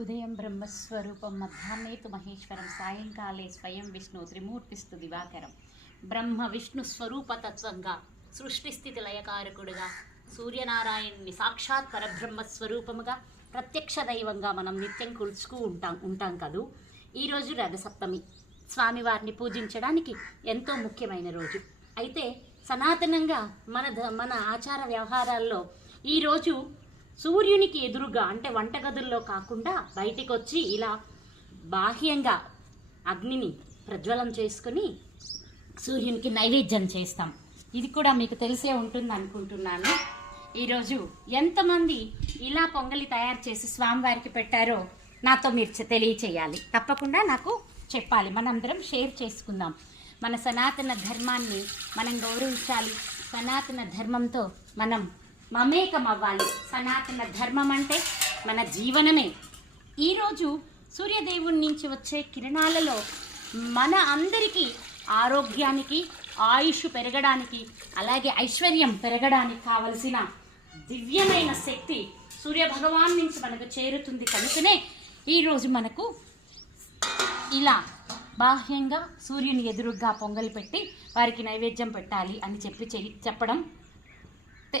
ఉదయం బ్రహ్మస్వరూపం మధ్యాహ్నేతు మహేశ్వరం సాయంకాలే స్వయం విష్ణు త్రిమూర్తిస్తు దివాకరం. బ్రహ్మ విష్ణు స్వరూపతత్వంగా సృష్టిస్థితి లయకారకుడుగా సూర్యనారాయణ్ని సాక్షాత్ పరబ్రహ్మ స్వరూపముగా ప్రత్యక్ష దైవంగా మనం నిత్యం కూల్చుకు ఉంటాం ఉంటాం కదూ? ఈరోజు రథసప్తమి. స్వామివారిని పూజించడానికి ఎంతో ముఖ్యమైన రోజు. అయితే సనాతనంగా మన మన ఆచార వ్యవహారాల్లో ఈరోజు సూర్యునికి ఎదురుగా అంటే వంటగదుల్లో కాకుండా బయటికి వచ్చి ఇలా బాహ్యంగా అగ్నిని ప్రజ్వలం చేసుకుని సూర్యునికి నైవేద్యం చేస్తాం. ఇది కూడా మీకు తెలిసే ఉంటుంది అనుకుంటున్నాను ఈరోజు ఎంతమంది ఇలా పొంగలి తయారు చేసి స్వామివారికి పెట్టారో నాతో మీరు తెలియచేయాలి. తప్పకుండా నాకు చెప్పాలి. మనందరం షేర్ చేసుకుందాం. మన సనాతన ధర్మాన్ని మనం గౌరవించాలి. సనాతన ధర్మంతో మనం మమేకం అవ్వాలి సనాతన ధర్మం అంటే మన జీవనమే. ఈరోజు సూర్యదేవుడి నుంచి వచ్చే కిరణాలలో మన అందరికీ ఆరోగ్యానికి ఆయుష్ పెరగడానికి అలాగే ఐశ్వర్యం పెరగడానికి కావలసిన దివ్యమైన శక్తి సూర్య భగవాన్ నుంచి మనకు చేరుతుంది కనుకనే ఈరోజు మనకు ఇలా బాహ్యంగా సూర్యుని ఎదురుగా పొంగలి పెట్టి వారికి నైవేద్యం పెట్టాలి అని చెప్పి చెప్పడం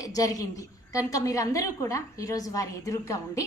జరిగింది. కనుక మీరందరూ కూడా ఈరోజు వారి ఎదురుగా ఉండి